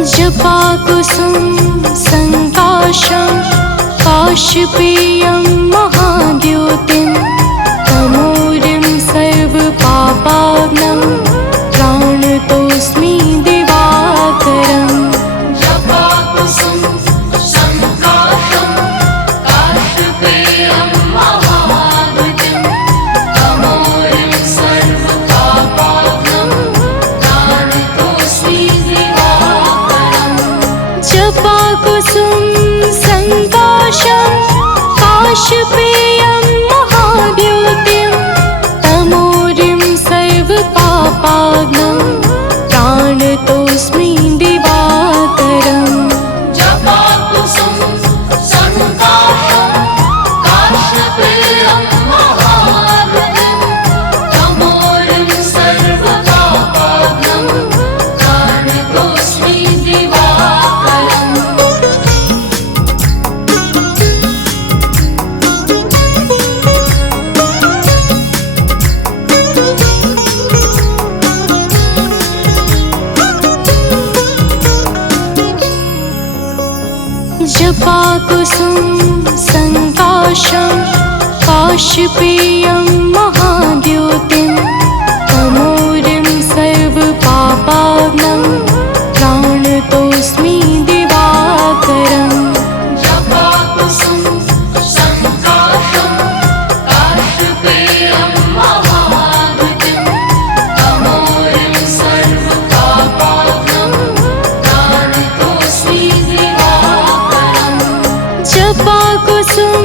जपाकुसुम संकाशं काशपेयं महाद्योतिं तमोरिं सर्वपापाग्नं प्राणतोऽस्मि दिवाकरम्। जपाकुसुम संकाशं काशपेयं महाद्योतिं तमोरिं सर्वपापाग्नं प्राणतोऽस्मि दिवाकरम्। जपाकुसुम संकाशं काशपेयं महाद्योतिं तमोरिं सर्वपापाग्नं प्राणतोऽस्मि दिवाकरम्। जपाकुसुम संकाशं काशपेयं महाद्योतिं तमोरिं सर्वपापाग्नं प्राणतोऽस्मि दिवाकरम्। जपाकुसुम संकाशं काशपेयं महाद्योतिं तमोरिं सर्वपापाग्नं प्राणतोऽस्मि दिवाकरम्। जपाकुसुम संकाशं काशपेयं महाद्योतिं तमोरिं सर्वपापाग्नं प्राणतोऽस्मि दिवाकरम्। जपाकुसुम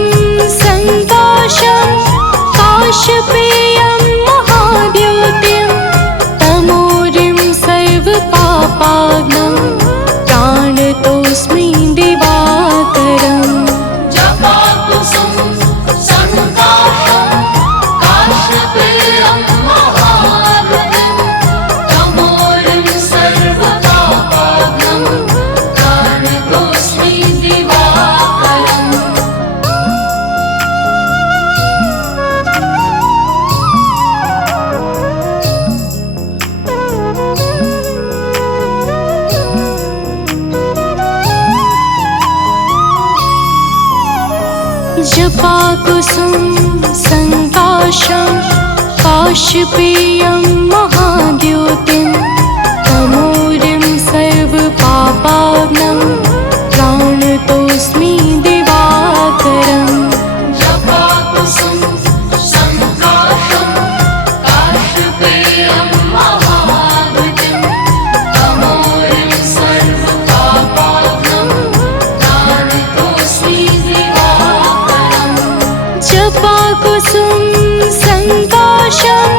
संकाशं काशपेयं महाद्योतिं तमोरिं सर्वपापाग्नं प्राणतोऽस्मि दिवाकरम्। जपाकुसुम संकाशं काशपेयं महाद्योतिं तमोरिं सर्वपापाग्नं प्राणतोऽस्मि दिवाकरम्। जपाकुसुम संकाशं काशपेयं महाद्योतिं तमोरिं सर्वपापाग्नं प्राणतोऽस्मि दिवाकरम्। जपाकुसुम संकाशं काशपेयं महाद्योतिं तमोरिं सर्वपापाग्नं प्राणतोऽस्मि दिवाकरम्। जपाकुसुम संकाशं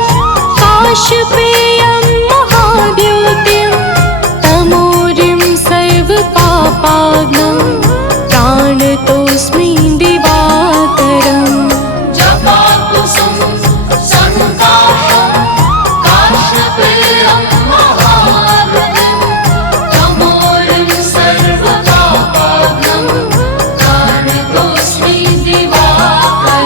काशपेयं महाद्योतिं तमोरिं सर्वपापाग्नं प्राणतोऽस्मि दिवाकरम्। जपाकुसुम संकाशं काशपेयं महाद्योतिं तमोरिं सर्वपापाग्नं प्राणतोऽस्मि दिवाकरम्।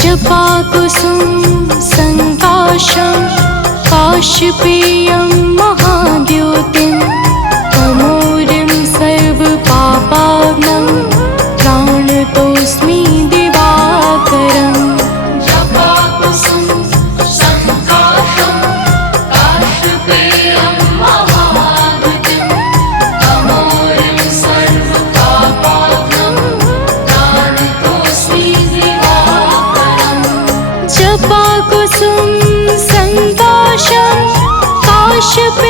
जपाकुसुम संकाशं काशपेयं महाद्योतिं तमोरिं सर्वपापाग्नं प्राणतोऽस्मि दिवाकरम्। जपाकुसुम संकाशं काशपेयं महाद्योतिं तमोरिं सर्वपापाग्नं प्राणतोऽस्मि दिवाकरम्। जपाकुसुम संकाशं काशपेयं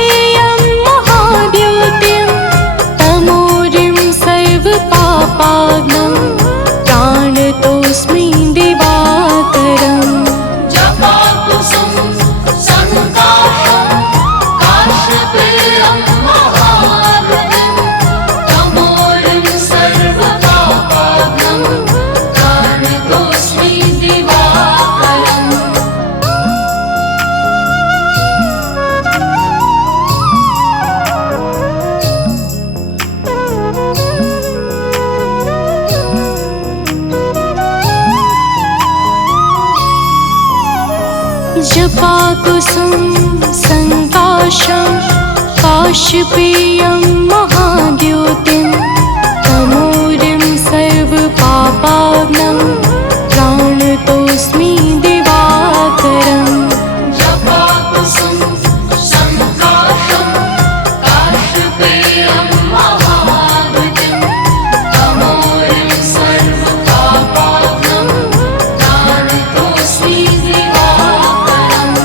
जपाकुसुम संकाशं काशपेयं महाद्युतिं तमोरिं सर्वपापाग्नं प्राणतोऽस्मि दिवाकरम् जपाकुसुम संकाशं काशपेयं महाद्युतिं तमोरिं सर्वपापाग्नं प्राणतोऽस्मि दिवाकरम्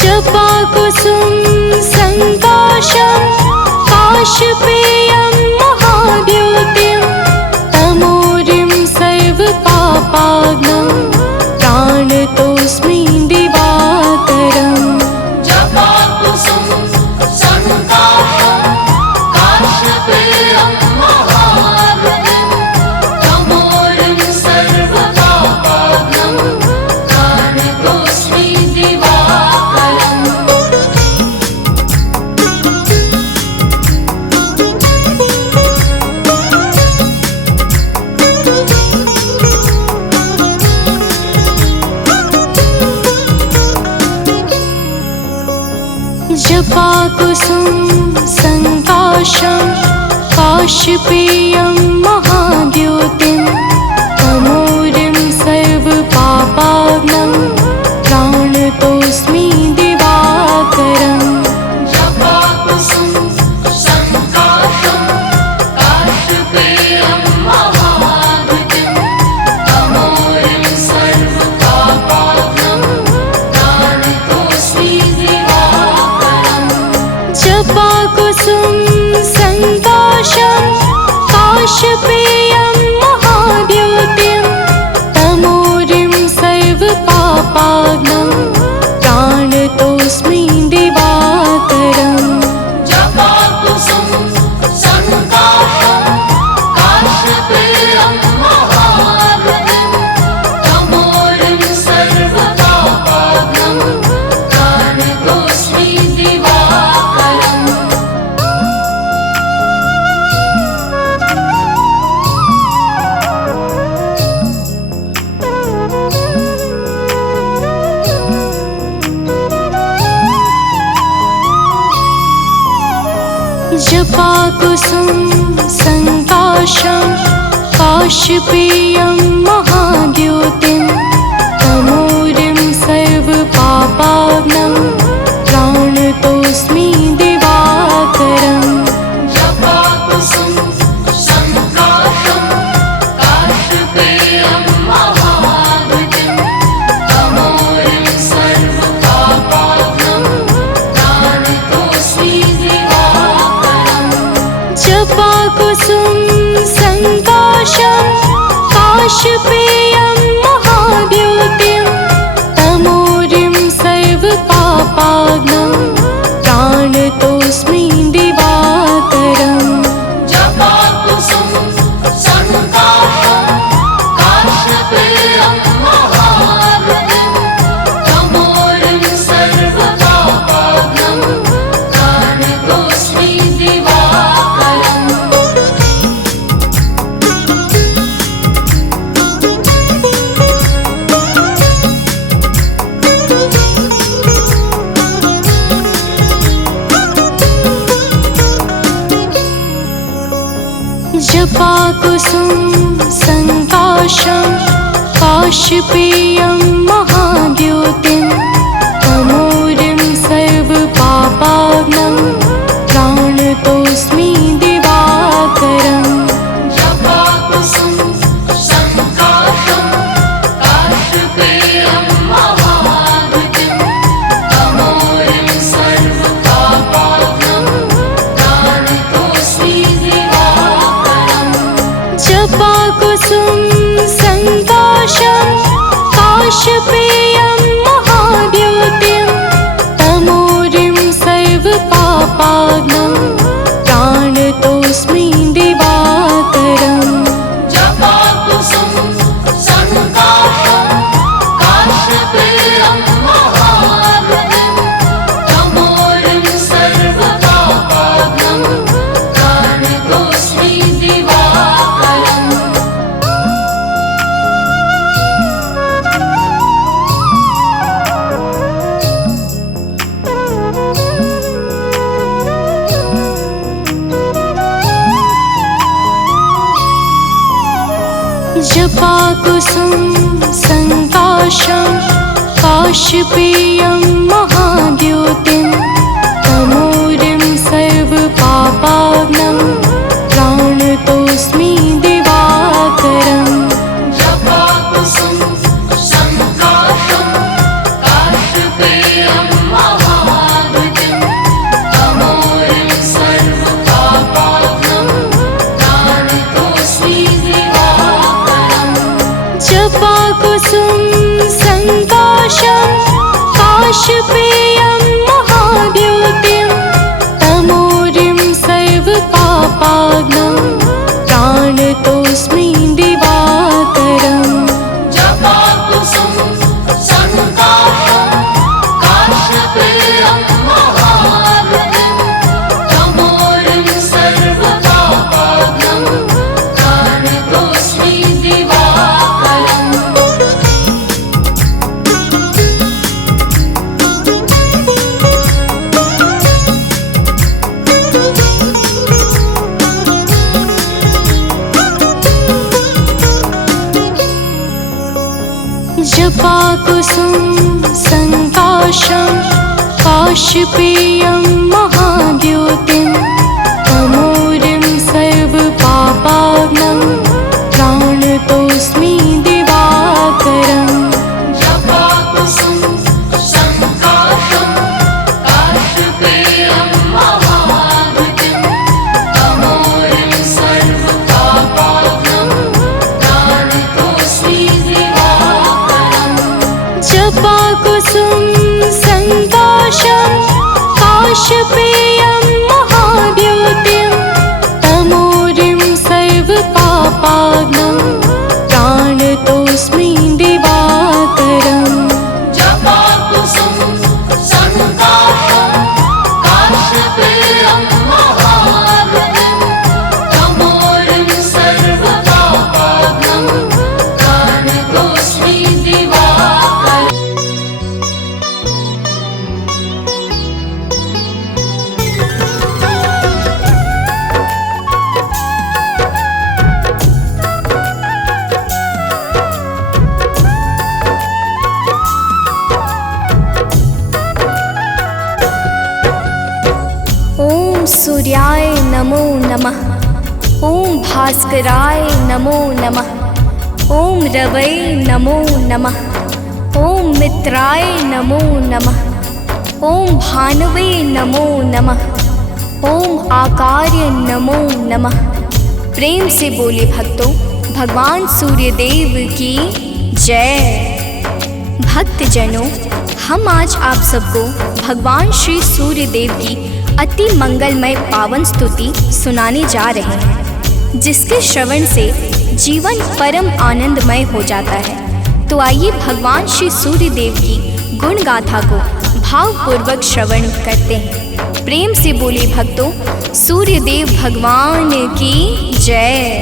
जपाकुसुम संकाशं काशपेयं महाद्युतिं तमोरिं सर्वपापाग्नं प्राणतोऽस्मि दिवाकरम् जपाकुसुम संकाशं काशपेयं महाद्युतिं तमोरिं सर्वपापाग्नं प्राणतोऽस्मि दिवाकरम् जपाकुसुम संकाशं काशपेयं महाद्युतिं तमोरिं सर्वपापाग्नं प्राणतोऽस्मि दिवाकरम् जपाकुसुम संकाशं काशपेयं महाद्युतिं तमोरिं सर्वपापाग्नं प्राणतोऽस्मि दिवाकरम् जपाकुसुम संकाशं काशपेयं महाद्युतिं तमोरिं सर्वपापाग्नं प्राणतोऽस्मि दिवाकरम् जपाकुसुम संकाशं काशपेयं महाद्युतिं तमोरिं सर्वपापाग्नं प्राणतोऽस्मि दिवाकरम् जपाकुसुम संकाशं काशपेयं महाद्युतिं तमोरिं सर्वपापाग्नं प्राणतोऽस्मि दिवाकरम् जपाकुसुम संकाशं काशपेयं महाद्युतिं तमोरिं सर्वपापाग्नं प्राणतोऽस्मि दिवाकरम् जपाकुसुम संकाशं काशपेयं महाद्युतिं तमोरिं सर्वपापाग्नं प्राणतोऽस्मि दिवाकरम् जपाकुसुम संकाशं काशपेयं महाद्युतिं तमोरिं सर्वपापाग्नं प्राणतोऽस्मि दिवाकरम् जपाकुसुम संकाशं काशपेयं महाद्युतिं तमोरिं सर्वपापाग्नं प्राणतोऽस्मि दिवाकरम् जपाकुसुम संकाशं काशपेयं महाद्युतिं तमोरिं सर्वपापाग्नं प्राणतोऽस्मि दिवाकरम् जपाकुसुम संकाशं काशपेयं जपाकुसुम संकाशं काशपेयं महाद्युतिं तमोरिं सर्वपापाग्नं प्राणतोऽस्मि दिवाकरम् जपाकुसुम संकाशं काशपेयं महाद्युतिं तमोरिं सर्वपापाग्नं प्राणतोऽस्मि दिवाकरम् जपाकुसुम संकाशं काशपेयं महाद्युतिं तमोरिं सर्वपापाग्नं प्राणतोऽस्मि दिवाकरम् जपाकुसुम संकाशं काशपेयं महाद्युतिं तमोरिं सर्वपापाग्नं प्राणतोऽस्मि दिवाकरम् जपाकुसुम संकाशं काशपेयं महाद्युतिं तमोरिं सर्वपापाग्नं प्राणतोऽस्मि दिवाकरम् जपाकुसुम संकाशं काशपेयं महाद्युतिं तमोरिं सर्वपापाग्नं प्राणतोऽस्मि दिवाकरम् जपाकुसुम संकाशं काशपेयं महाद्युतिं तमोरिं सर्वपापाग्नं प्राणतोऽस्मि दिवाकरम् जपाकुसुम संकाशं काशपेयं महाद्युतिं तमोरिं सर्वपापाग्नं प्राणतोऽस्मि दिवाकरम् ओम सूर्याय नमो नमः। ओम भास्कराय नमो नमः। ओम रवै नमो नमः। ओम मित्राय नमो नमः। ओम भानुवे नमो नमः। ओम आकार्य नमो नमः। प्रेम से बोले भक्तों, भगवान सूर्यदेव की जय। भक्तजनों, हम आज आप सबको भगवान श्री सूर्यदेव की अति मंगलमय पावन स्तुति सुनाने जा रहे हैं, जिसके श्रवण से जीवन परम आनंदमय हो जाता है। तो आइए भगवान श्री सूर्यदेव की गुण गाथा को भावपूर्वक श्रवण करते हैं। प्रेम से बोले भक्तों, सूर्यदेव भगवान की जय।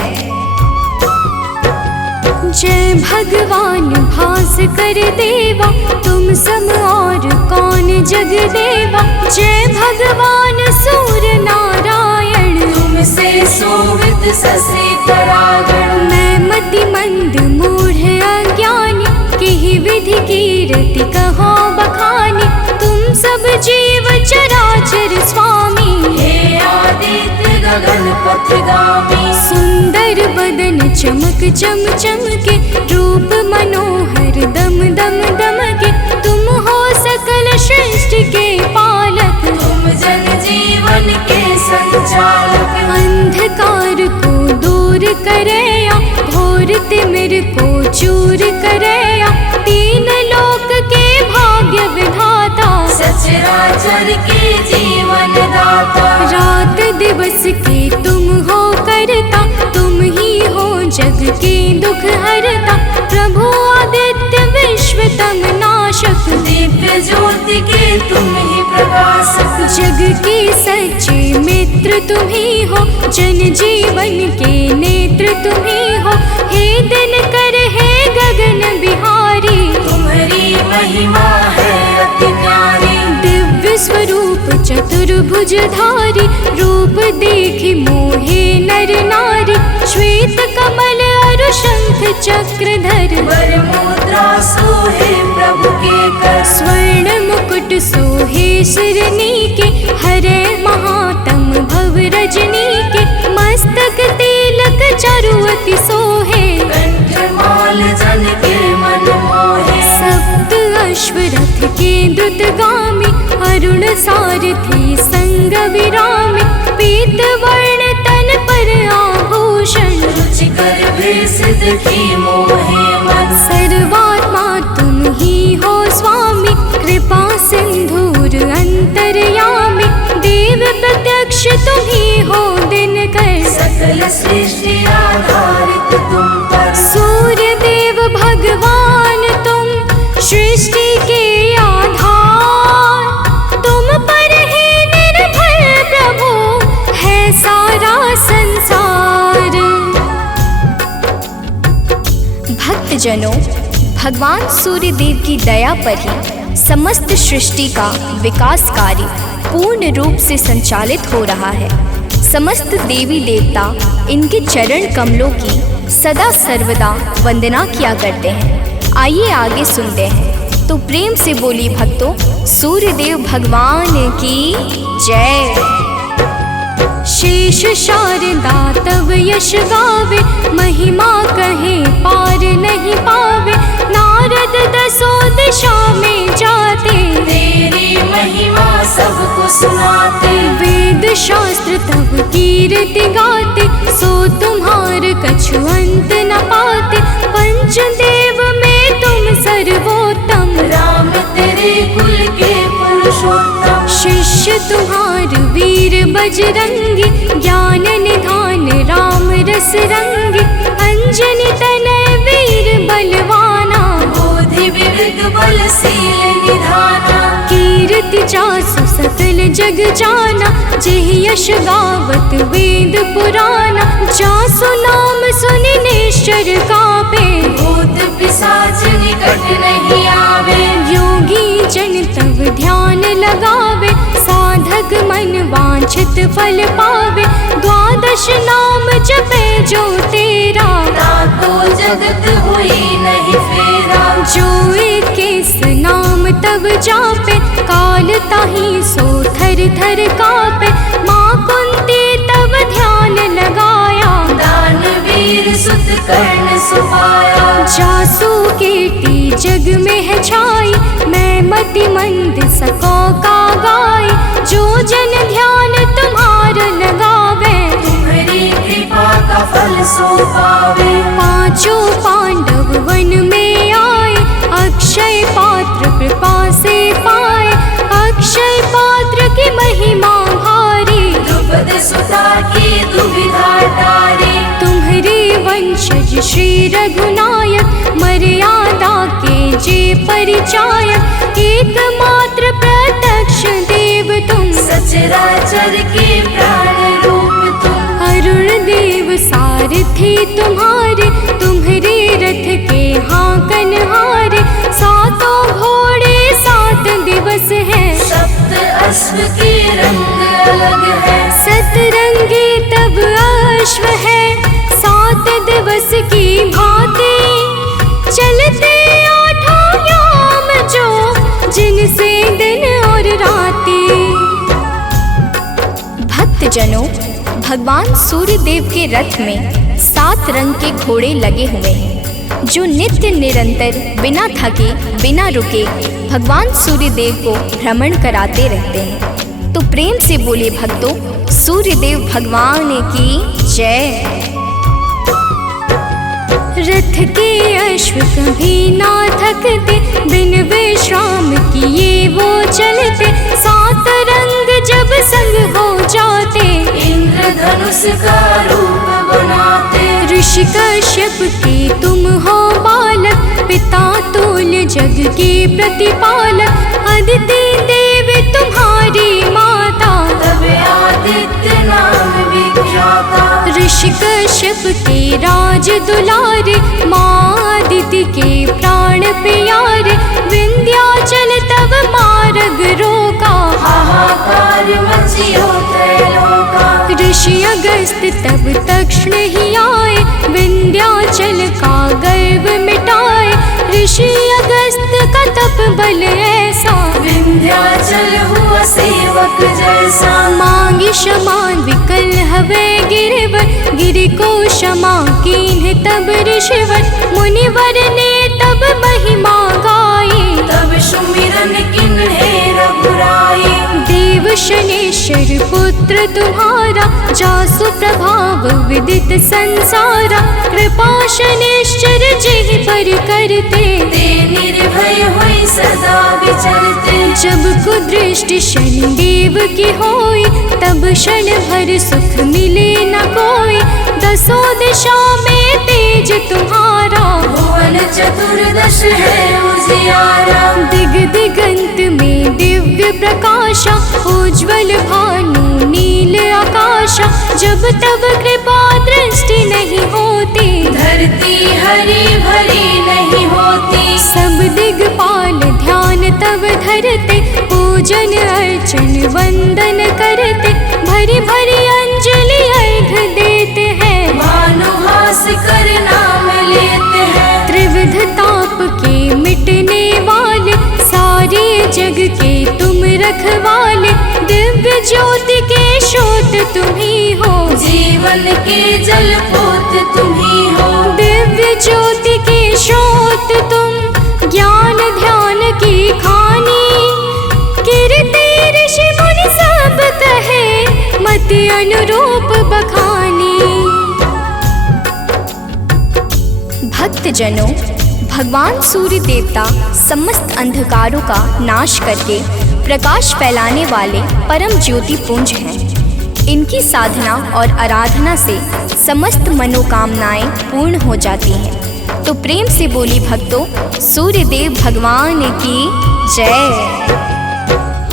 जय भगवान भास्कर देवा, तुम सम और कौन जग देवा। जय भगवान सूर्य नारायण, तुमसे सोवित ससे तरागण। मैं मति मंद मूढ़ अज्ञानी, किहि विधि कीरति कहो बखानी। तुम सब जीव चराचर स्वामी, हे आदित्य गगन पथगामी। सुंदर बदन चमक चम चमके, रूप मनोहर दम दम दमके। तुम हो सकल सृष्टि के पालक, तुम जन जीवन के संचालक। अंधकार को दूर करया, घोर तिमिर को चूर करया। तीन लोक के भाग्य विधाता, सचराचर के जीवन दाता। रात दिवस के तुम हो करता, तुम ही हो जग के दुख हरता। प्रभु आदित्य विश्वतम नाशक, दिव्य ज्योति के तुम ही प्रकाशक। जग के सच्चे मित्र तुम ही हो, जन जीवन के नेत्र तुम ही हो। हे दिनकर हे गगन बिहारी, तुम्हारी महिमा है अति न्यारी। दिव्य स्वरूप चतुर्भुजधारी, रूप देखि मोहे नर नारी। श्वेत कमल अरु शंख चक्रधर वर मुद्रा सोहे प्रभु के कर स्वर्ण मुकुट सोहे सिरनी के हरे महातम भव रजनी के मस्तक तिलक चारुअति सोहे कंठमाल जन के मन मोहे सप्त अश्वरथ के द्रुतगामी अरुण सारथी संग विरामी पीत वर्ण तन पर आभूषण रुचिकर भेष देखी मोहे मन सर्वात्मा तुम ही हो स्वामी कृपा सिंधुर अंतर्यामी देव प्रत्यक्ष तुम ही हो दिनकर सकल सृष्टि आधारित तुम पर सूर्य देव भगवान तुम सृष्टि के आधार तुम पर ही निर्भर प्रभु है सारा संसार। भक्तजनों, भगवान सूर्य देव की दया पर ही समस्त सृष्टि का विकास कार्य पूर्ण रूप से संचालित हो रहा है। समस्त देवी देवता इनके चरण कमलों की सदा सर्वदा वंदना किया करते हैं। आइए आगे सुनते हैं। तो प्रेम से बोली भक्तों, सूर्य देव भगवान की जय। शेष शारदा तव यश गावे महिमा कहे पार नहीं पावे नारद दसों दिशा में जाते तेरी महिमा सबको सुनाते वेद शास्त्र तब कीर्ति गाते सो तुम्हार कछु अंत न पाते पंचदेव में तुम सर्वोत्तम राम तेरे कुल के पुरुषोत्तम शिष्य तुम्हार वीर बजरंगी ज्ञान निधान राम रस रंगी अंजनी तनय वीर बलवाना बोधि विवेक बलशील निधाना कीर्ति जासु सकल जग जाना जेहि यश गावत वेद पुराना जासु नाम सुनि निश्चर कापे भूत पिशाच निकट नहीं आवे योगी जन तब ध्यान लगावे साधक मन वांछित फल पावे द्वादश नाम जपे जो तेरा ताको जगत हुई नहीं फेरा जो इक्कीस नाम तब जापे काल ताहि सो थर थर कापे माँ कुंती तब ध्यान लगाया दानवीर सुत कर्ण सुपाया जासू कीर्ति जग में है छाई मैं मति मंद सको का गाय जो जन ध्यान तुम्हार लगावे तुम्हारी कृपा का फल सो पावे पांचों पांडव वन में आए अक्षय पात्र कृपा से पाए अक्षय पात्र की महिमा भारी द्रुपद सुता की दुविधा टारी तुम्हारे वंशज श्री रघुनायक मर्यादा के जे परिचायक एकमात्र प्रत्यक्ष देव तुम सचराचर के प्राण रूप तुम अरुण देव सारथी तुम्हारे तुम्हारे रथ के हाकन हारे सातों घोड़े 7 दिवस है सप्त अश्व के रंग अलग है सतरंगी तब अश्व है 7 दिवस की भांति चलते 8 याम जो जिनसे दिन और राती। भक्तजनों, भगवान सूर्य देव के रथ में 7 रंग के घोड़े लगे हुए हैं जो नित्य निरंतर बिना थके बिना रुके भगवान सूर्य देव को भ्रमण कराते रहते हैं। तो प्रेम से बोले भक्तों, सूर्य देव भगवान की जय। रथ के अश्व कभी ना थकते बिन विश्राम किए वो चलते 7 रंग जब संग हो जाते इंद्रधनुष का रूप बनाते ऋषि कश्यप के तुम हो बालक पिता तुल्य जग के प्रतिपालक अदिति देवी तुम्हारी माता तब आदित्य नाम विख्याता ऋषि कश्यप के राज दुलारे माँ अदिति के प्राण प्यारे विंध्याचल तब मार्ग रोका हाहाकार मचियो त्रैलोका ऋषि अगस्त तब तक्षण ही आए विंध्याचल का गए ऋषि अगस्त का तप बल ऐसा, विंध्याचल हुआ सेवक जैसा। मांगी क्षमा विकल हवे गिरवर, गिरि को क्षमा कीन्ह तब ऋषिवर। मुनिवर ने तब महिमा गाई, तब सुमिरन किन्हे रघुराई। देव शनेश्वर पुत्र तुम्हारा, जासु प्रभाव विदित संसारा। कृपा शनेश्वर जिहि पर करते, ते निर्भय हुई सदा विचरते। जब कुदृष्टि शनिदेव की होई, तब क्षण भर सुख मिले न कोई। दसों दिशा में तेज तुम्हारा, भुवन चतुर्दश है उजियारा। दिग दिगंत में दिव्य प्रकाशा, उज्ज्वल भानु नील आकाशा। जब तब कृपा दृष्टि नहीं होती, धरती हरी भरी नहीं होती। सब दिगपाल ध्यान तब धरते, पूजन अर्चन वंदन करते। भरी भरी अंजलि अर्घ देते हैं, भानुहास कर नाम लेते हैं। त्रिविध ताप के मिटने वाले, सारे जग के तुम रखवाले। दिव्य ज्योति के स्रोत तुम ही हो, जीवन के जल पोत तुम ही हो। दिव्य ज्योति के स्रोत तुम, ज्ञान ध्यान की खानी। कीर्ति ऋषि मुनि सब कहे, मति अनुरूप बखानी। भक्तजनों, भगवान सूर्य देवता समस्त अंधकारों का नाश करके प्रकाश फैलाने वाले परम ज्योति पुंज हैं। इनकी साधना और आराधना से समस्त मनोकामनाएं पूर्ण हो जाती हैं। तो प्रेम से बोली भक्तों, सूर्य देव भगवान की जय।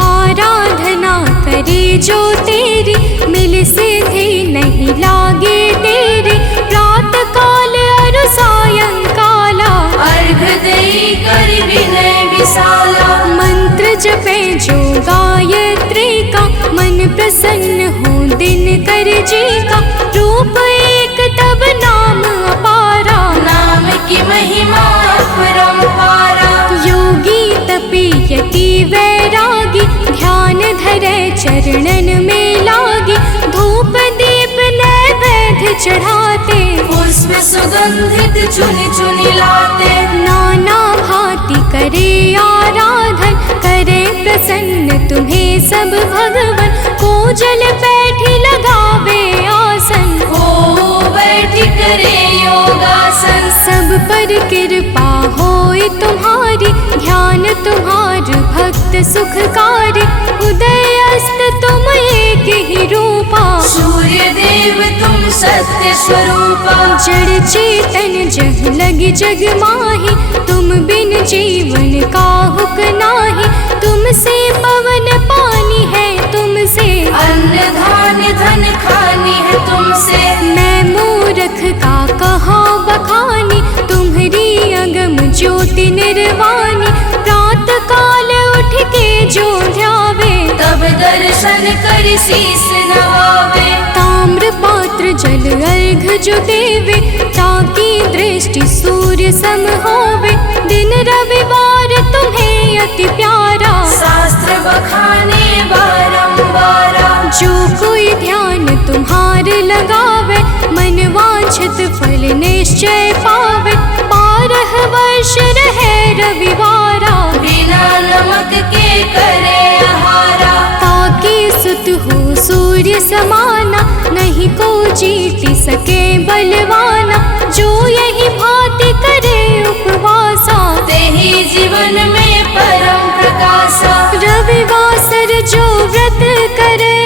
आराधना करे जो तेरी, मिल सिद्धि नहीं लागे तेरी। प्रात काल अरु सायंकाला, अर्घ देई कर विनय विशाला। मंत्र जपे जो गायत्री का, मन प्रसन्न हो दिन कर जी का। रूप एक तब नाम अपारा, नाम की महिमा अपरंपारा। योगी तपी यति वैरागी, ध्यान धरे चरणन में लागी। धूप दीप नैवेद्य चढ़ाते, पुष्प सुगंधित चुनि चुनि लाते। नाना भांति करे आराधन, करे प्रसन्न तुम्हें सब भगवन। को जल बैठी लगावे आसन, हो बैठी करे योगासन। सब पर कृपा होए तुम्हारी, ध्यान तुम्हार भक्त सुखकारी। उदय अस्त तुम एक ही रूपा, सूर्य देव तुम सत्य स्वरूपा। जड़ चेतन जह लगी जग माही, तुम बिन जीवन काहुक नाही। तुमसे पवन पानी है, तुमसे अन्न धान्य धन खानी है तुमसे। मैं मूरख का कहाँ बखानी, तुम्हारी अगम ज्योति निर्वाणी। प्रात काल उठ के जो ध्यावे, तब दर्शन कर शीस नवावे। ताम्र पात्र जल अर्घ जो देवे, ताकि दृष्टि सूर्य सम होवे। दिन रविवार तुम्हें अति प्यारा, शास्त्र बखाने बारंबारा। जो कोई ध्यान तुम्हार लगावे, मन वांछित फल निश्चय पावे। 12 वर्ष रहे रविवारा, बिना नमक के करे आहारा। ताकि सुत हो सूर्य समाना, नहीं को जीत सके बलवाना। जो यही भांति करे उपवासा, तेहि जीवन में परम प्रकाशा। रविवासर जो व्रत करे,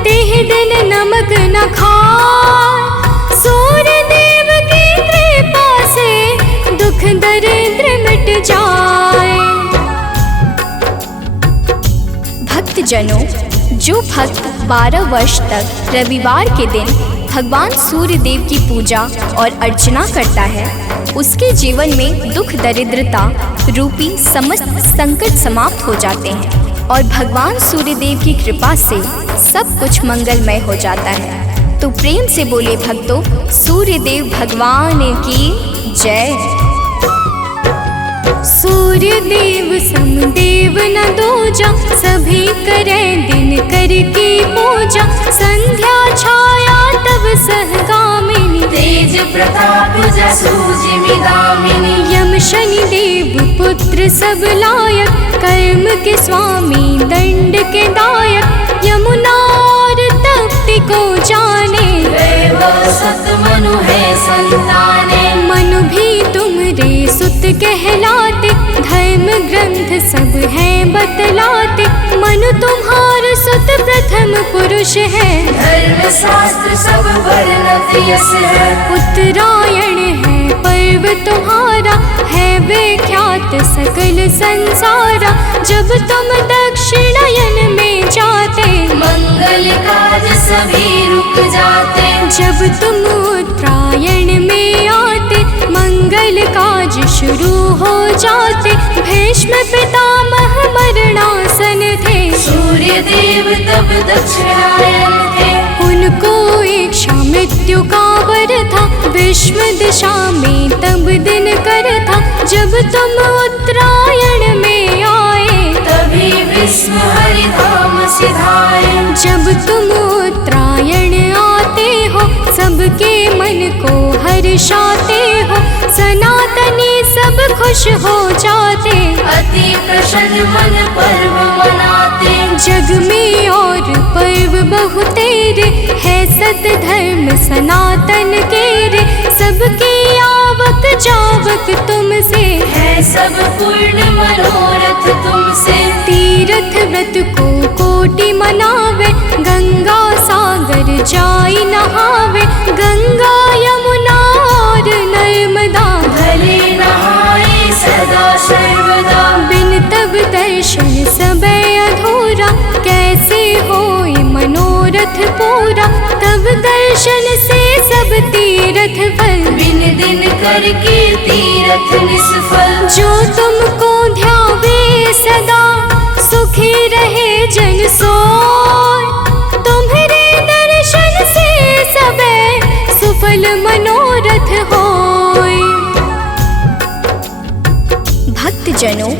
तेहि दिन नमक न खाए। सूर्य देव की कृपा से दुख दरिद्र मिट जाए। भक्तजनों, जो भक्त 12 वर्ष तक रविवार के दिन भगवान सूर्य देव की पूजा और अर्चना करता है, उसके जीवन में दुख दरिद्रता रूपी समस्त संकट समाप्त हो जाते हैं और भगवान सूर्य देव की कृपा से सब कुछ मंगलमय हो जाता है। तो प्रेम से बोले भक्तों, सूर्य देव भगवान की जय। सूर्य देव समदेव न दूजा, सभी करें दिन करके पूजा। संध्या छाया तब सहगामिनी, तेज प्रताप जसु जिमिदामिनी। यम शनि देव पुत्र सब लायक, कर्म के स्वामी दंड के दायक। यमुना और तप्ति को जाने, वैभव सत मनु है संताने। मनु भी तुम्हारे सुत कहलाते, धर्म ग्रंथ सब हैं बतलाते। मनु तुम्हार सुत प्रथम पुरुष है, धर्म शास्त्र सब वर्णत यस है। उत्तरायण है पर्व तुम्हारा, है विख्यात सकल संसारा। जब तुम दक्षिणायन में जाते, मंगल काज सभी रुक जाते। जब तुम उत्तरायण में आते, मंगल काज शुरू हो जाते। भीष्म पितामह मरणासन थे, सूर्य देव तब दक्षिणायन थे। उनको इच्छा मृत्यु का वर था, विश्व दिशा में तब दिन कर था। जब तुम उत्तरायण में आए, तभी विश्व हरिधाम सिधाए। जब तुम उत्तरायण आते हो, सबके मन को हर्षाते हो। सनातनी सब खुश हो जाते, अति प्रसन्न मन पर्व मनाते। जग में और पर्व बहुतेरे, है सत धर्म सनातन के रे। सबके आवक जावक तुमसे, है सब पूर्ण मनोरथ तुमसे। तीर्थ व्रत को कोटि मनावे, गंगा सागर जाई नहावे। गंगा यमुना और नर्मदा, भले नहाए सदा सर्वदा। बिन तब दर्शन सबे अधूरा, कैसे होए मनोरथ पूरा। तब दर्शन से सब तीर्थ फल, बिन दिन करके तीरथ निष्फल। जो तुमको ध्यावे सदा, सुखी रहे जन सोय। तुम्हारे दर्शन से सबे सुफल मनोरथ होय। भक्तजनों,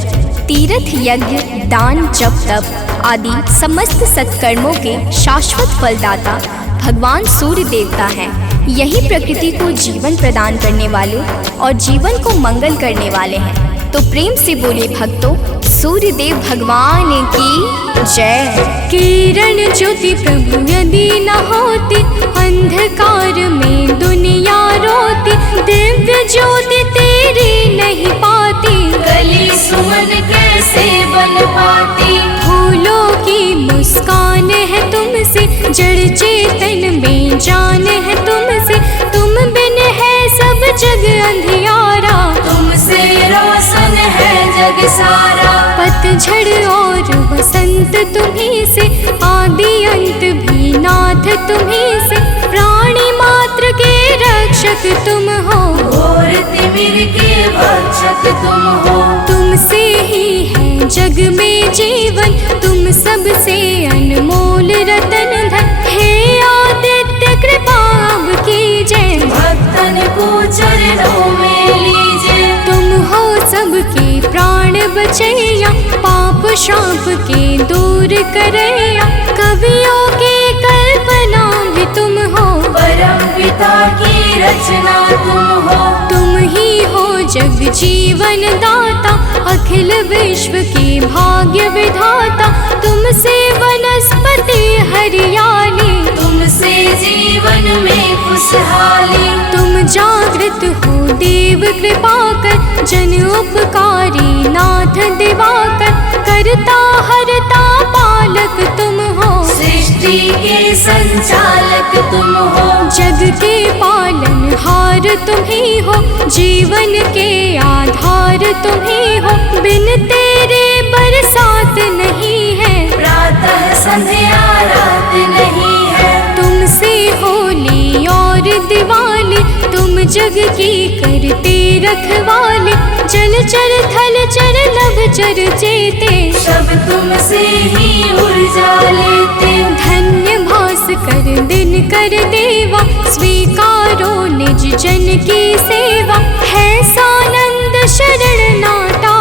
तीर्थ यज्ञ दान जप तप आदि समस्त सत्कर्मों के शाश्वत फलदाता भगवान सूर्य देवता हैं। यही प्रकृति को जीवन प्रदान करने वाले और जीवन को मंगल करने वाले हैं। तो प्रेम से बोले भक्तों, सूर्य देव भगवान की जय। किरण ज्योति प्रभु यदि न होती, अंधकार में दुनिया रोती। दिव्य ज्योति तेरी नहीं पाती, गली सुमन कैसे बन पाती। फूलों की मुस्कान है तुमसे, जड़ चेतन में जान है तुमसे। तुम बिन है सब जग अंधियारा, तुमसे रोशन है जग सारा। पतझड़ और बसंत तुम्हीं से, आदि अंत भी नाथ तुम्हीं से। प्राणी मात्र के रक्षक तुम हो, घोर तिमिर के भक्षक तुम हो। तुमसे ही है जग में जीवन, तुम सबसे अनमोल रतन धन। हे आदित्य कृपा अब कीजिए, भक्तन को चरणों में लीजिए। तुम हो सबके प्राण बचैया, पाप शाप के दूर करैया। कवियों की कल्पना भी तुम हो, परम पिता की रचना तुम हो। तुम ही हो जग जीवन दाता, अखिल विश्व के भाग्य विधाता। तुमसे वनस्पति हरियाली, तुमसे जीवन में खुशहाली। तुम जागृत हो देव कृपा कर, जन उपकारी नाथ दिवाकर। करता हरता पालक तुम हो, सृष्टि के संचालक तुम हो। जग के पालन हार तुम ही हो, जीवन के आधार तुम ही हो। बिन तेरे बरसात नहीं है, प्रातः संध्या रात नहीं है। तुमसे होली और दिवाली, तुम जग की करते रखवाले। जल चर थल चर नभ चर चेते, सब तुमसे ही ऊर्जा लेते। धन्य भास कर दिन कर देवा, स्वीकारो निज जन की सेवा। है सानंद शरण नाटा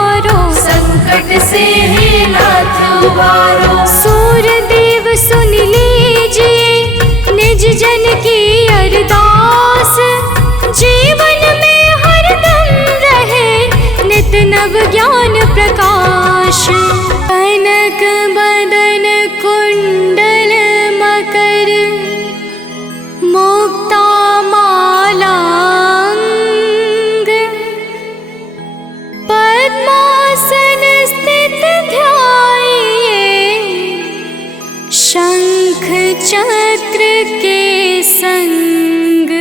कनक बदन कुंडल मकर मुक्ता मालांग पद्मासन स्थित ध्याये शंख चक्र के संग।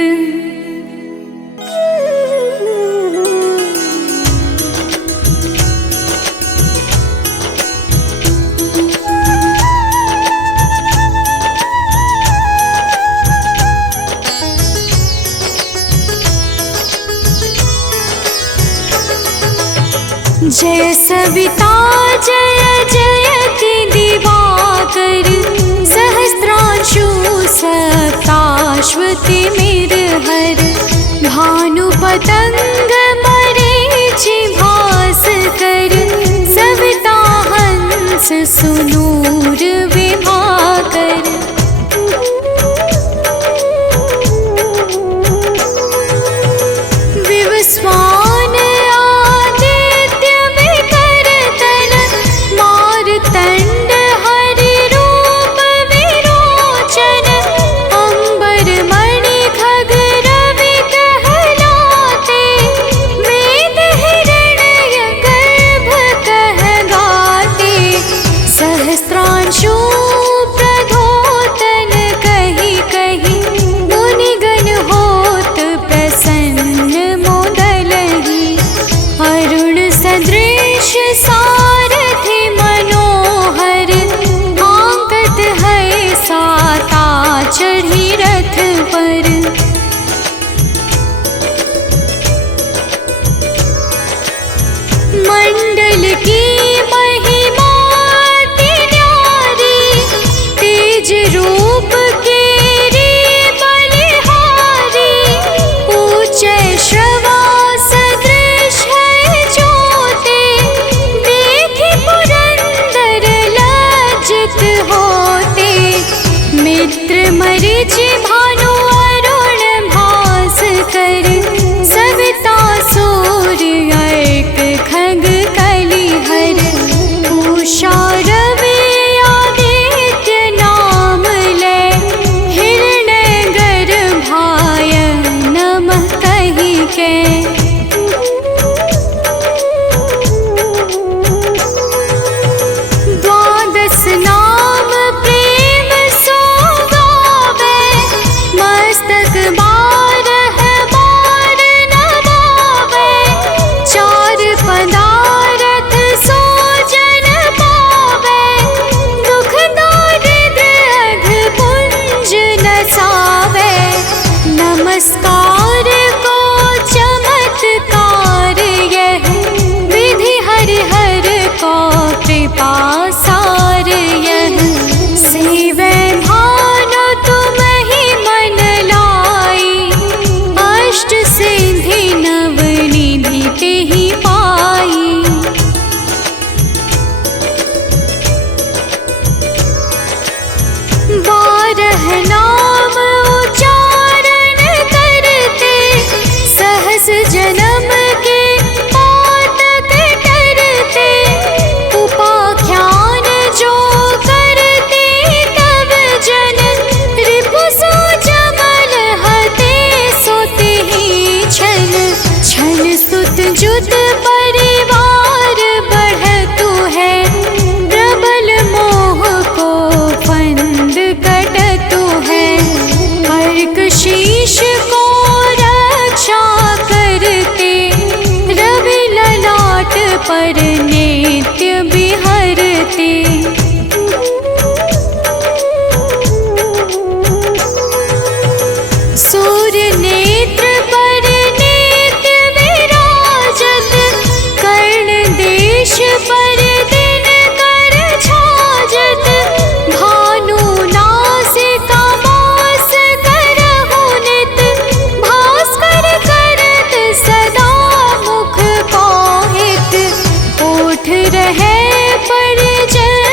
जय सविता जय जयति दिवाकर सहस्रांशु सप्ताश्वति मिरहर भानु पतंग मरीचि भास्कर सविता हंस सुनूर विभाकर। विवस्वान आदित्य विकरतन मारतंड हरि रूप विरोचन अंबर मणि खग रवि कहलाते वेद हिरण्य गर्भ कह गाते सहस्त्रांशु प्रधोतन कही कही मुनिगण होत प्रसन्न मोदलहि अरुण सदृश सारथि मनोहर आंकत है साता चढ़ी रथ पर। मंडल की महिमा अति न्यारी तेज रूप केरी बलिहारी ऊंचे श्रवा सदृश है ज्योति देखि पुरंदर लज्जित होते। मित्र मरीचि भानु अरुण भास्कर सविता सूर्य अर्क खग कलिहर उषा रवि आदित्य नाम ले हिरण्य गर्भाय नमः कहि के। द्वादश नाम प्रेम सो गावे मस्तक बारह बार नवावे चार पदारथ सो जन पावे दुख दारिद्र अघ पुंज नसावे। नमस्कार को चमत्कार यह विधि हरिहर को कृपा सार यह सेवै भानु तुम ही मन लाई अष्ट सिद्धि नव निधि तेहि पाई। बारह नाम उच्चारण करते सहस जन्म के पातक टरते उपाख्यान जो करते तब जन रिपु सो जमल हते सोते ही छन छन सुत जुत परिवार बढ़तु है प्रबल मोह को फंद कटतु है अर्क शीश को रक्षा करते रवि ललाट पर नित्य बिहरते। सूर्य नेत्र पर नित्य विराजत कर्ण देश पर दिन कर छाजत भानु नासिका मास करहु नित भास्कर करत सदा मुख पाहित ओठ रहे पर जन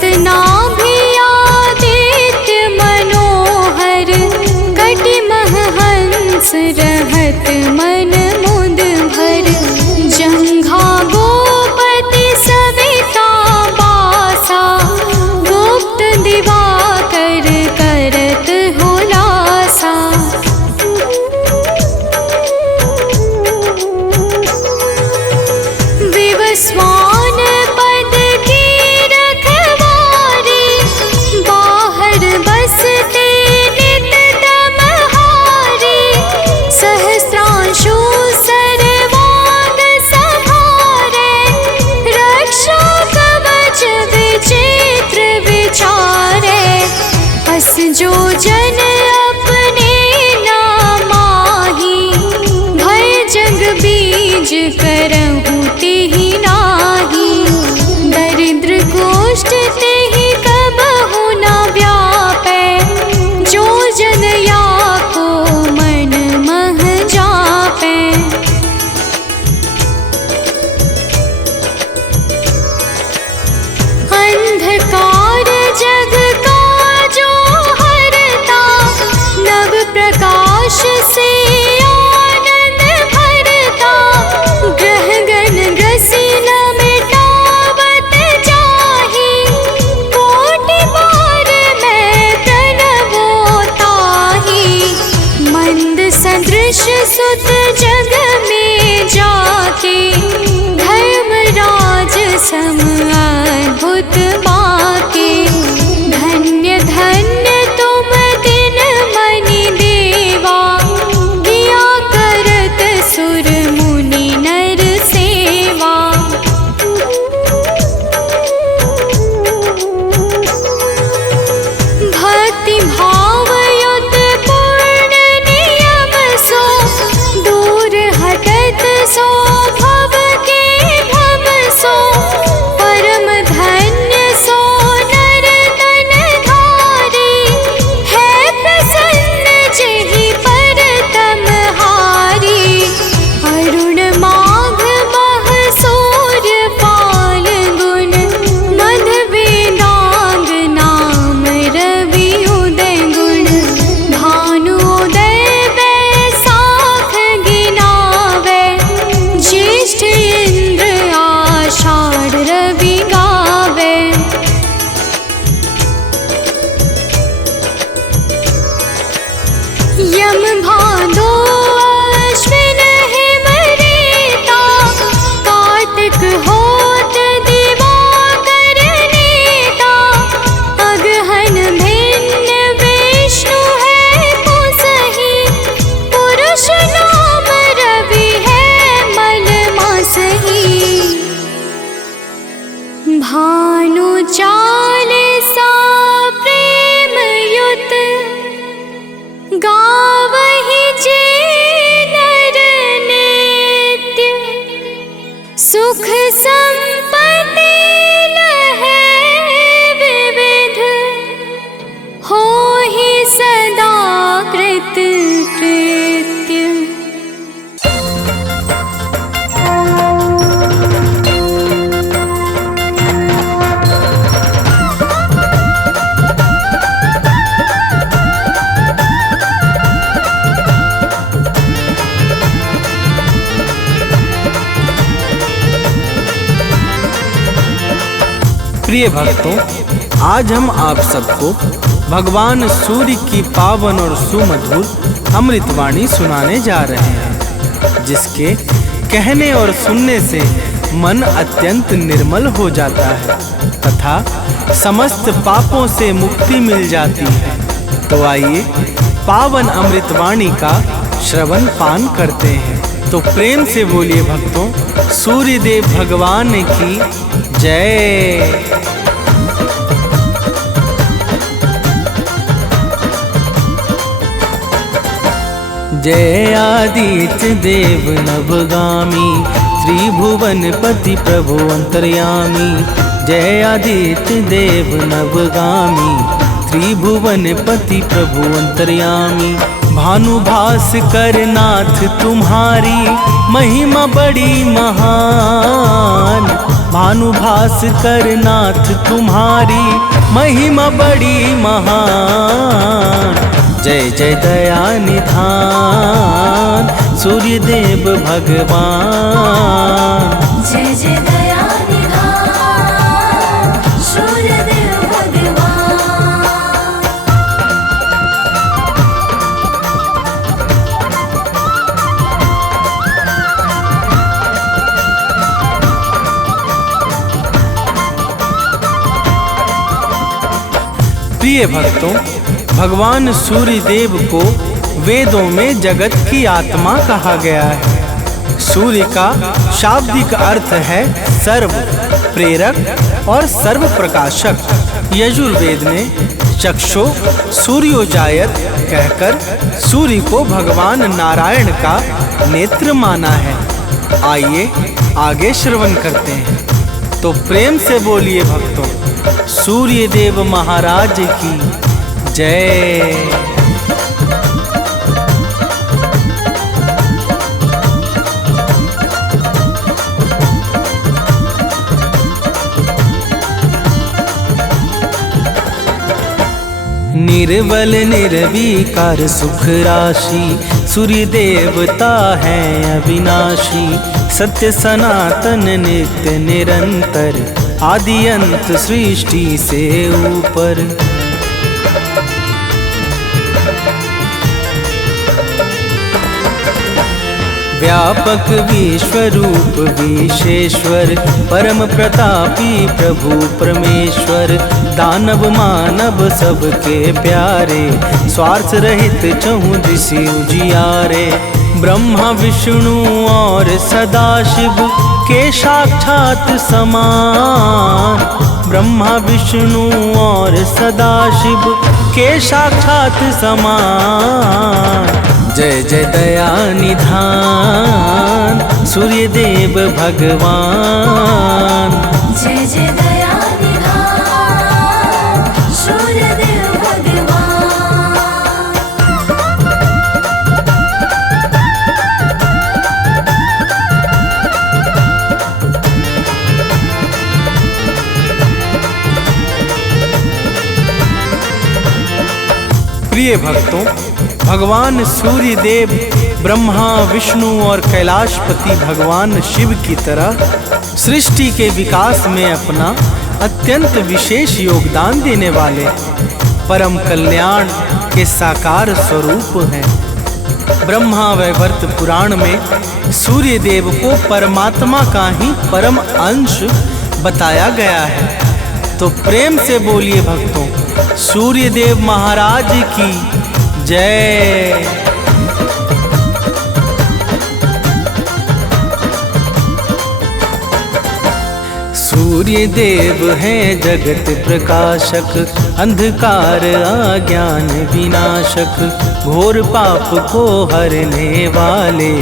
सतनाभियादित्य मनोहर कटिमह हंस रहत मन मुद भर जंघा गोपति सविता बासा गुप्त दिवाकर करत हुलासा। विवस्वान पद की रखवारी बाहर बसते नित तमहारी सहस्त्रांशु सर्वांग संहारे रक्षा कवच विचित्र विचारे। बस जो जन अपने नामाही भय जग बीज करहु तेहि नाही दरिद्र गोष्ठ तेहि कबहु न व्यापै जो जन या को मन मह जापै। अंधकार जग का जो हरता नव प्रकाश से आनंद भरता ग्रह गण ग्रसी न मिटावत जाहि कोटि बार मैं प्रणवो ताहि। मंद सदृश सुत जग में जाके धर्मराज सम अद्भुत बाके। धन्य धन्य तुम दिन मनि देवा किया करत सुर मुनि नर सेवा। भक्ति भाव युत पूर्ण नियम सो दूर हटत सो भव के भव सो परम धन्य सो नर तन धारी है प्रसन्न जेहि पर तमहारी। अरुण माघ मह सूर्य पाल गुण मध वेदांग नाम रवि उदय गुण भानु उदय बैसाख गिनावे ज्येष्ठ इंद्र आषाढ़ रवि गावे। यम भादो अश्विन हिम रेता कार्तिक होत दिवाकर नेता। अगहन भिन्न विष्णु है पुसहि पुरुष नाम रवि है मल मासहि। भानु चालीसा प्रेम युत गावहि जे नर नित्य सुख संपत्ति लहै विविध होहि सदा कृत कृत्य। प्रिय भक्तों, आज हम आप सबको भगवान सूर्य की पावन और सुमधुर अमृतवाणी सुनाने जा रहे हैं, जिसके कहने और सुनने से मन अत्यंत निर्मल हो जाता है तथा समस्त पापों से मुक्ति मिल जाती है। तो आइए पावन अमृतवाणी का श्रवण पान करते हैं। तो प्रेम से बोलिए भक्तों, सूर्यदेव भगवान की जय। जय आदित्य देव नवगामी त्रिभुवनपति प्रभु अंतर्यामी। जय आदित्य देव नवगामी त्रिभुवनपति प्रभु अंतर्यामी, भानुभास्कर नाथ तुम्हारी महिमा बड़ी महान। भानुभास्कर नाथ तुम्हारी महिमा बड़ी महान। जय जय दया निधान सूर्यदेव भगवान। जय जय दया निधान सूर्यदेव भगवान। प्रिय भक्तों, भगवान सूर्यदेव को वेदों में जगत की आत्मा कहा गया है। सूर्य का शाब्दिक अर्थ है सर्व प्रेरक और सर्व प्रकाशक। यजुर्वेद में चक्षु सूर्योजायत कहकर सूर्य को भगवान नारायण का नेत्र माना है। आइए आगे श्रवण करते हैं। तो प्रेम से बोलिए भक्तों, सूर्यदेव महाराज की जय। निर्बल निर्विकार सुख राशि, सूर्य देवता है अविनाशी। सत्य सनातन नित्य निरंतर, आदि अंत सृष्टि से ऊपर। व्यापक विश्वरूप विशेश्वर, परम प्रतापी प्रभु परमेश्वर। दानव मानव सबके प्यारे, स्वार्थ रहित चहुँ दिशि उजियारे। ब्रह्मा विष्णु और सदाशिव के साक्षात समान। ब्रह्मा विष्णु और सदाशिव के साक्षात समान। जय जय दया निधान सूर्यदेव भगवान। जय जय दया निधान सूर्यदेव भगवान। प्रिय भक्तों, भगवान सूर्यदेव ब्रह्मा विष्णु और कैलाशपति भगवान शिव की तरह सृष्टि के विकास में अपना अत्यंत विशेष योगदान देने वाले परम कल्याण के साकार स्वरूप हैं। ब्रह्मा वैवर्त पुराण में सूर्यदेव को परमात्मा का ही परम अंश बताया गया है। तो प्रेम से बोलिए भक्तों, सूर्यदेव महाराज की जय। सूर्यदेव हैं जगत प्रकाशक, अंधकार अज्ञान विनाशक। घोर पाप को हरने वाले,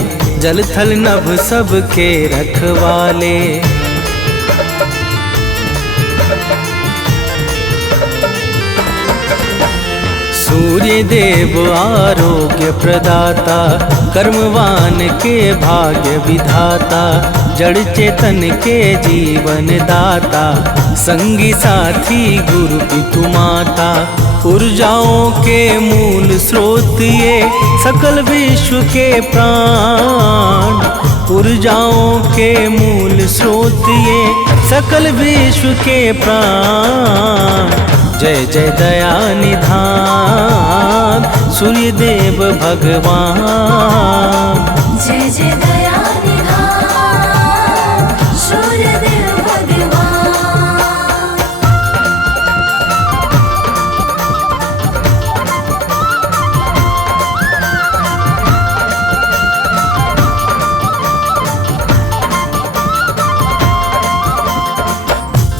जल थल नभ सबके रखवाले। सूर्यदेव आरोग्य प्रदाता, कर्मवान के भाग्य विधाता। जड़ चेतन के जीवन दाता, संगी साथी गुरु पितु माता। ऊर्जाओं के मूल स्रोत ये, सकल विश्व के प्राण। ऊर्जाओं के मूल स्रोत ये, सकल विश्व के प्राण। जय जय दया निधान सूर्यदेव भगवान। जय जय दया निधान सूर्यदेव भगवान।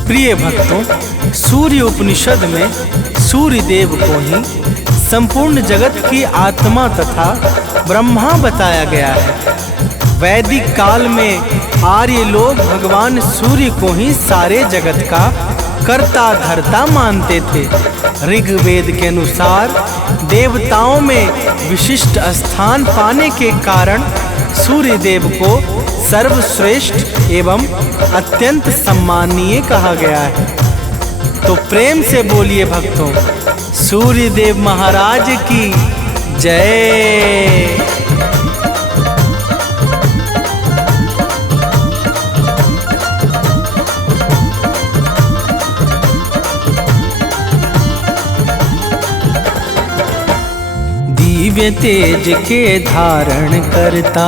प्रिय भक्तों, सूर्य उपनिषद में सूर्यदेव को ही संपूर्ण जगत की आत्मा तथा ब्रह्मा बताया गया है। वैदिक काल में आर्य लोग भगवान सूर्य को ही सारे जगत का कर्ता धर्ता मानते थे। ऋग्वेद के अनुसार देवताओं में विशिष्ट स्थान पाने के कारण सूर्य देव को सर्वश्रेष्ठ एवं अत्यंत सम्मानीय कहा गया है। तो प्रेम से बोलिए भक्तों, सूर्य देव महाराज की जय। दिव्य तेज के धारण करता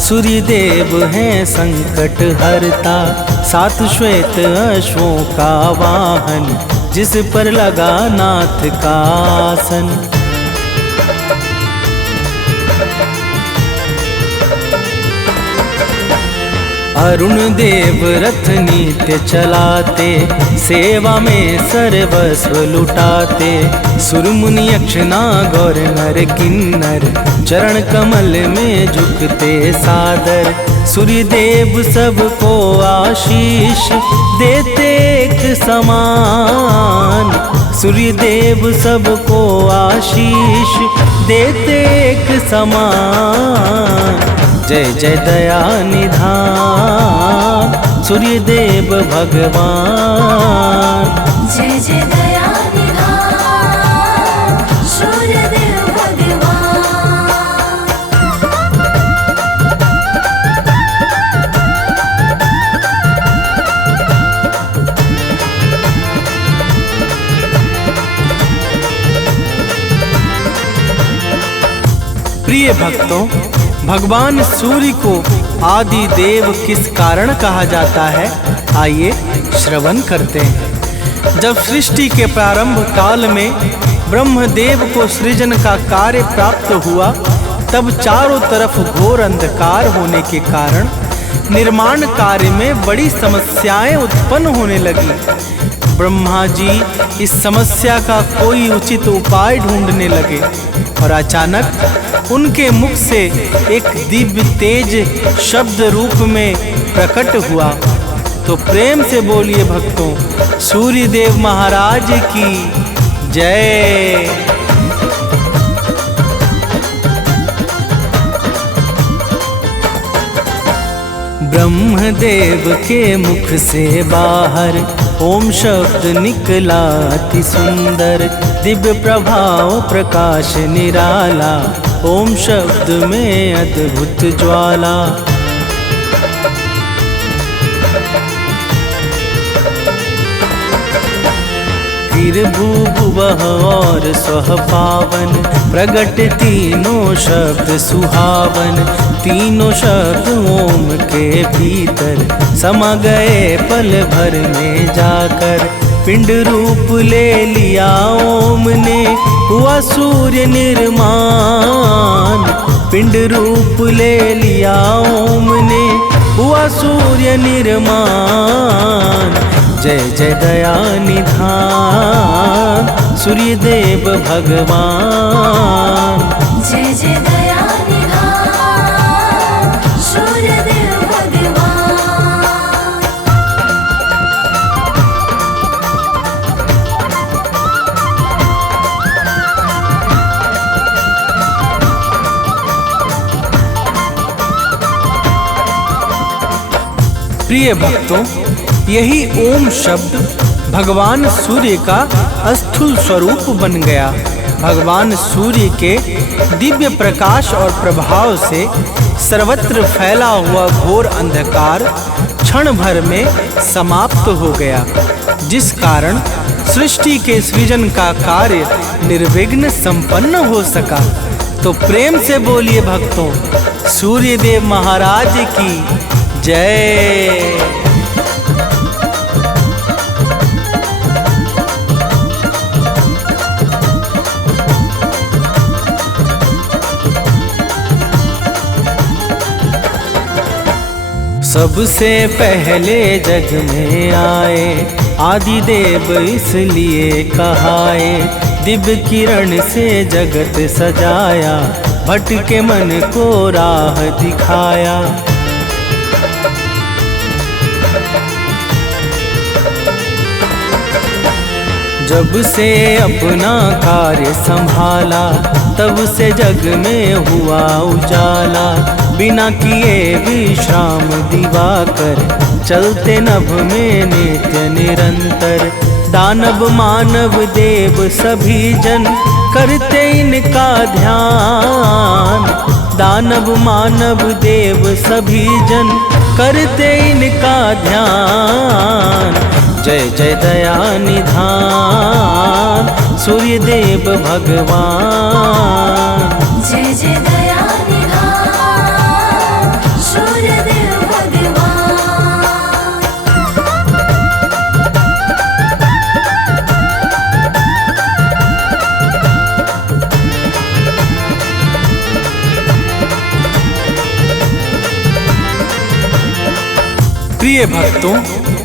सूर्य देव हैं संकट हरता। 7 श्वेत अश्वों का वाहन जिस पर लगा नाथ का आसन। अरुण देव रथ नित्य चलाते, सेवा में सर्वस्व लुटाते। सुर मुनि यक्ष नाग और नर किन्नर चरण कमल में झुकते सादर। सूर्य देव सबको आशीष देते एक समान। सूर्य देव सबको आशीष देते एक समान। जय जय दया निधान सूर्य देव भगवान। जय जय दया निधान सूर्य देव भगवान। प्रिय भक्तों, भगवान सूर्य को आदि देव किस कारण कहा जाता है, आइए श्रवण करते हैं। जब सृष्टि के प्रारंभ काल में ब्रह्मदेव को सृजन का कार्य प्राप्त हुआ, तब चारों तरफ घोर अंधकार होने के कारण निर्माण कार्य में बड़ी समस्याएं उत्पन्न होने लगी। ब्रह्मा जी इस समस्या का कोई उचित उपाय ढूंढने लगे और अचानक उनके मुख से एक दिव्य तेज शब्द रूप में प्रकट हुआ। तो प्रेम से बोलिए भक्तों, सूर्य देव महाराज की जय। ब्रह्मदेव के मुख से बाहर ओम शब्द निकला अति सुंदर। दिव्य प्रभाव प्रकाश निराला, ओम शब्द में अद्भुत ज्वाला। भूभुवः और स्वः पावन, प्रगट तीनों शब्द सुहावन। तीनों शब्द ओम के भीतर समा गए पल भर में जाकर। पिंड रूप ले लिया ओम ने, हुआ सूर्य निर्माण। पिंड रूप ले लिया ओम ने, हुआ सूर्य निर्माण। जय जय दया निधान सूर्य देव भगवान। जय जय दया निधान सूर्य देव भगवान। प्रिय भक्तों, यही ओम शब्द भगवान सूर्य का अस्थूल स्वरूप बन गया। भगवान सूर्य के दिव्य प्रकाश और प्रभाव से सर्वत्र फैला हुआ घोर अंधकार क्षण भर में समाप्त हो गया, जिस कारण सृष्टि के सृजन का कार्य निर्विघ्न संपन्न हो सका। तो प्रेम से बोलिए भक्तों, सूर्य देव महाराज की जय। सबसे पहले जग में आए आदि देव इसलिए कहाए। दिव्य किरण से जगत सजाया, भटके मन को राह दिखाया। जब से अपना कार्य संभाला तब से जग में हुआ उजाला। बिना किए विश्राम दिवाकर चलते नभ में नित्य निरंतर। दानव मानव देव सभी जन करते इनका ध्यान। दानव मानव देव सभी जन करते इनका ध्यान। जय जय दया निधान सूर्य देव भगवान। जय जय दया निधान सूर्य देव भगवान। प्रिय भक्तों,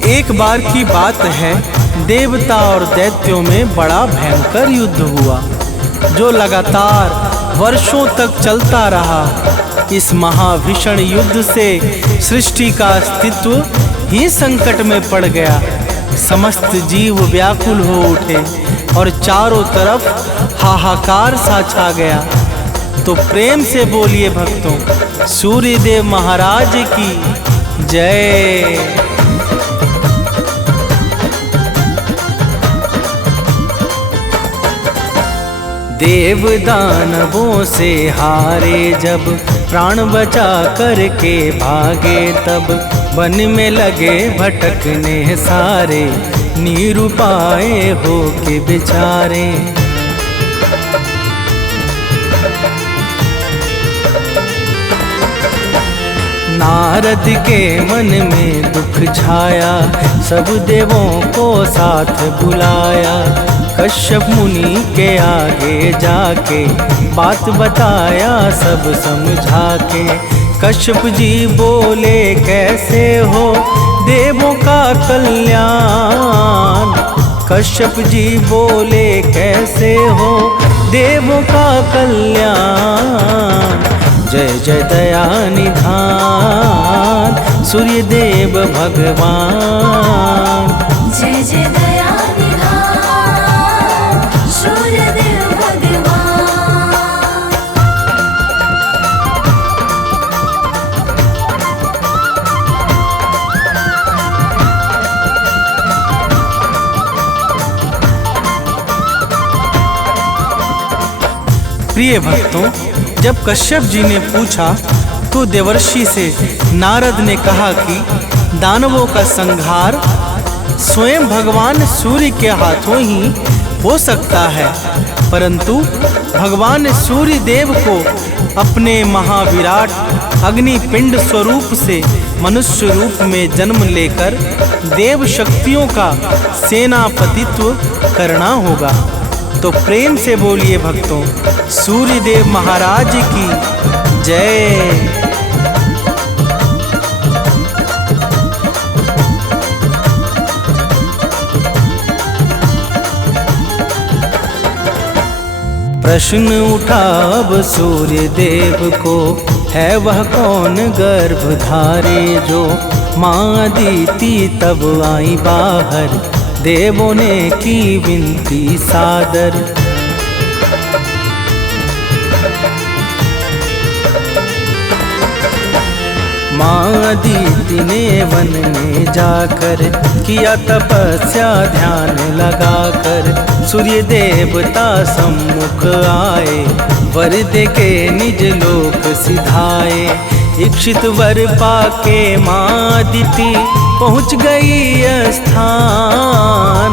एक बार की बात है, देवता और दैत्यों में बड़ा भयंकर युद्ध हुआ जो लगातार वर्षों तक चलता रहा। इस महाभीषण युद्ध से सृष्टि का अस्तित्व ही संकट में पड़ गया। समस्त जीव व्याकुल हो उठे और चारों तरफ हाहाकार सा छा गया। तो प्रेम से बोलिए भक्तों, सूर्य देव महाराज की जय। देव दानवों से हारे जब प्राण बचा करके भागे तब वन में लगे भटकने सारे निरुपाय हो के बेचारे। नारद के मन में दुख छाया सब देवों को साथ बुलाया। कश्यप मुनि के आगे जाके बात बताया सब समझा के। कश्यप जी बोले कैसे हो देवों का कल्याण। कश्यप जी बोले कैसे हो देवों का कल्याण। जय जय दया निधान सूर्य देव भगवान। जय जय दया निधान सूर्य देव भगवान। प्रिय भक्तों, जब कश्यप जी ने पूछा तो देवर्षि से नारद ने कहा कि दानवों का संहार स्वयं भगवान सूर्य के हाथों ही हो सकता है, परंतु भगवान सूर्य देव को अपने महाविराट अग्निपिंड स्वरूप से मनुष्य रूप में जन्म लेकर देव शक्तियों का सेनापतित्व करना होगा। तो प्रेम से बोलिए भक्तों, सूर्य देव महाराज की जय। प्रश्न उठा अब सूर्य देव को, है वह कौन गर्भधारे जो माँ अदिति तब आई बाहर देवों ने की विनती सादर। माँ अदिति ने वन में जाकर किया तपस्या ध्यान लगाकर। सूर्य देवता सम्मुख आए वर दे के निज लोक सिधाए। इच्छित वर पाके माँ अदिति पहुँच गई स्थान।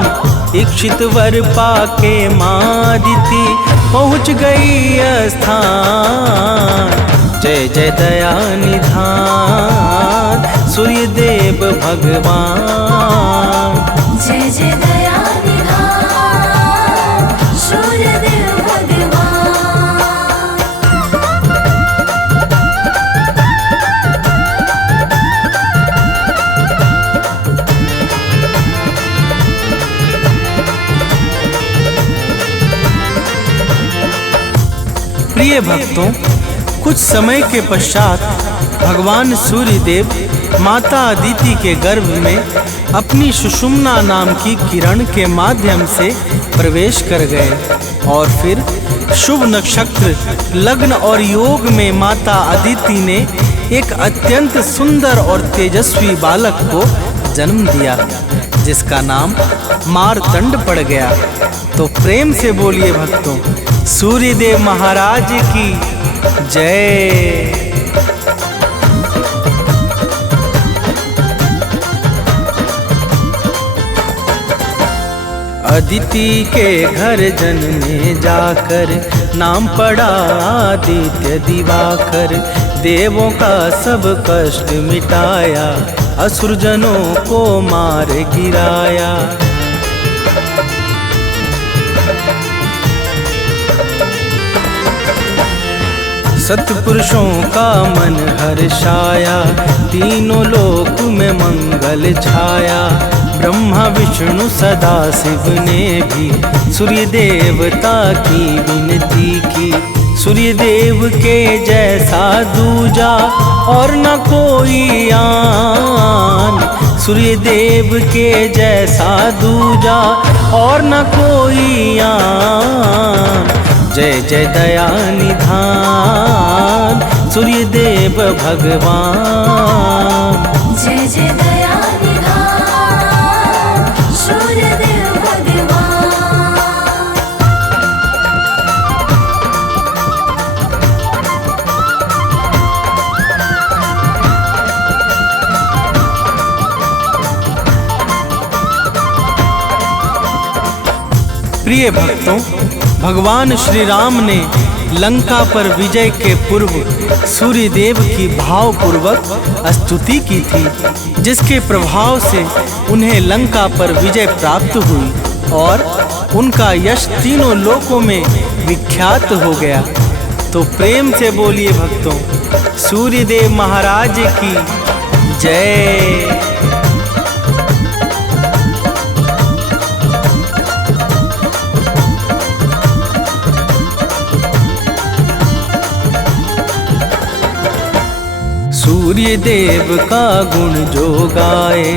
इच्छित वर पाके माँ अदिति पहुँच गई स्थान। जय जय दया निधान सूर्य देव भगवान। जय जय दया निधान सूर्य देव भगवान। प्रिय भक्तों, कुछ समय के पश्चात भगवान सूर्य देव माता अदिति के गर्भ में अपनी सुषुम्ना नाम की किरण के माध्यम से प्रवेश कर गए और फिर शुभ नक्षत्र, लग्न और योग में माता अदिति ने एक अत्यंत सुंदर और तेजस्वी बालक को जन्म दिया, जिसका नाम मार्तंड पड़ गया। तो प्रेम से बोलिए भक्तों, सूर्यदेव महाराज की जय। अदिति के घर जन्मे जाकर नाम पड़ा आदित्य दिवाकर। देवों का सब कष्ट मिटाया, असुर जनों को मार गिराया। सत्पुरुषों का मन हर्षाया, तीनों लोक में मंगल छाया। ब्रह्मा विष्णु सदा शिव ने भी सूर्य देवता की विनती की। सूर्य देव के जैसा दूजा और न कोई आन। सूर्य देव के जैसा दूजा और न कोई आन। जय जय दया निधान सूर्य देव भगवान। जय जय दया निधान सूर्य देव भगवान। प्रिय भक्तों, भगवान श्री राम ने लंका पर विजय के पूर्व सूर्य देव की भावपूर्वक स्तुति की थी, जिसके प्रभाव से उन्हें लंका पर विजय प्राप्त हुई और उनका यश तीनों लोकों में विख्यात हो गया। तो प्रेम से बोलिए भक्तों, सूर्य देव महाराज की जय। सूर्य देव का गुण जो गाए,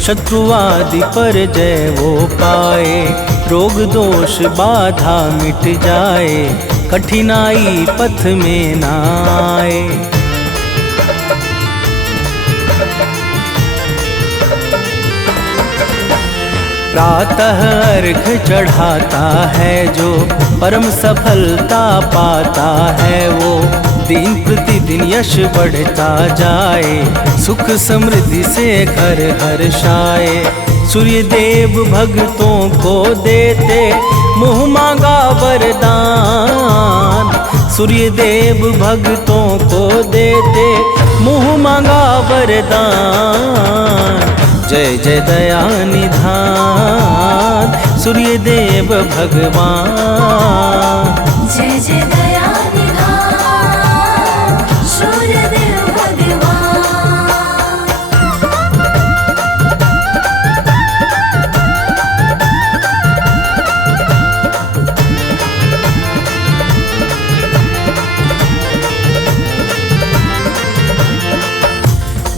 शत्रु आदि पर जय वो पाए। रोग दोष बाधा मिट जाए, कठिनाई पथ में ना आए। प्रातः अर्घ चढ़ाता है जो, परम सफलता पाता है वो। दिन प्रतिदिन यश बढ़ता जाए, सुख समृद्धि से घर हर्षाए। सूर्य देव भक्तों को देते मुँह मांगा वरदान। सूर्य देव भक्तों को देते मुँह मांगा वरदान। जय जय दया निधान सूर्य देव भगवान। जय जय दया निधान सूर्य देव भगवान।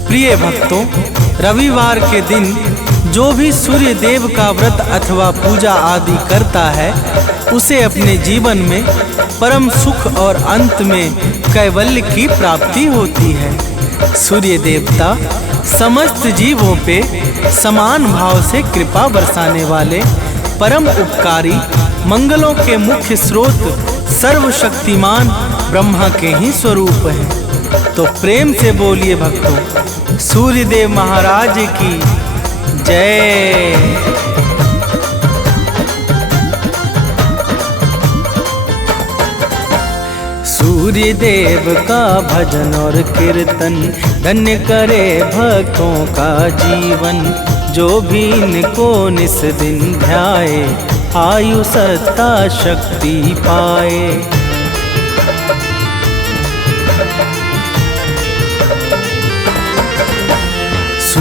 प्रिय भक्तों, रविवार के दिन जो भी सूर्य देव का व्रत अथवा पूजा आदि करता है, उसे अपने जीवन में परम सुख और अंत में कैवल्य की प्राप्ति होती है। सूर्य देवता समस्त जीवों पे समान भाव से कृपा बरसाने वाले परम उपकारी, मंगलों के मुख्य स्रोत, सर्वशक्तिमान ब्रह्मा के ही स्वरूप हैं। तो प्रेम से बोलिए भक्तों, सूर्य देव महाराज की जय। सूर्य देव का भजन और कीर्तन धन्य करे भक्तों का जीवन। जो भी इनको निस दिन ध्याए, आयु सत्ता शक्ति पाए।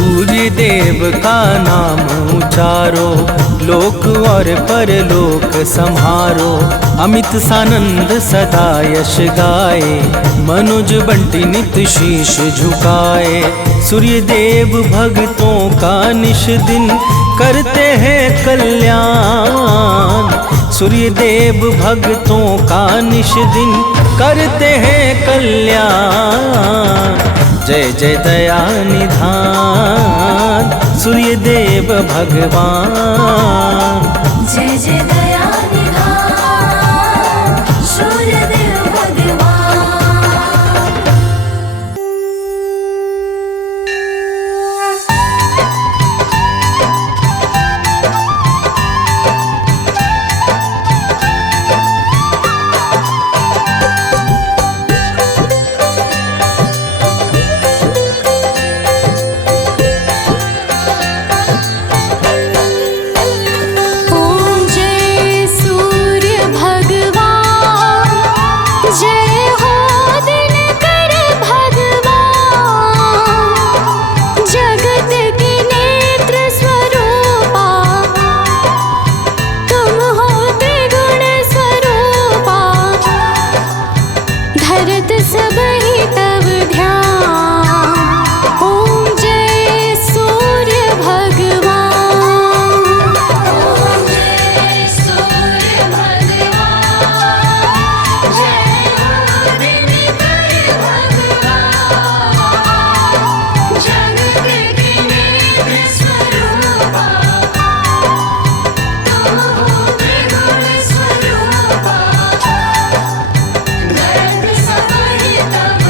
सूर्य देव का नाम उचारो, लोक और परलोक संहारो। अमित सानंद सदा यश गाए, मनुज बंटी नित शीश झुकाए। सूर्य देव भक्तों का निश दिन करते हैं कल्याण। सूर्य देव भक्तों का निश दिन करते हैं कल्याण। जय जय दया निधान सूर्य देव भगवान। जय जय दया निधान सूर्य देव भगवान। ओम जय सूर्य भगवान, जय हो दिनकर भगवान। जगत के नेत्र स्वरूपा, तुम हो त्रिगुण स्वरूपा। धरत सब ही तब ध्यान। ओम जय सूर्य भगवान। ओम जय सूर्य भगवान, जय हो दिनकर भगवान। जगत के नेत्र स्वरूपा, तुम हो त्रिगुण स्वरूपा। धरत सब ही तब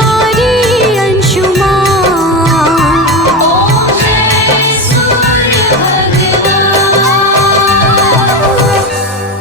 का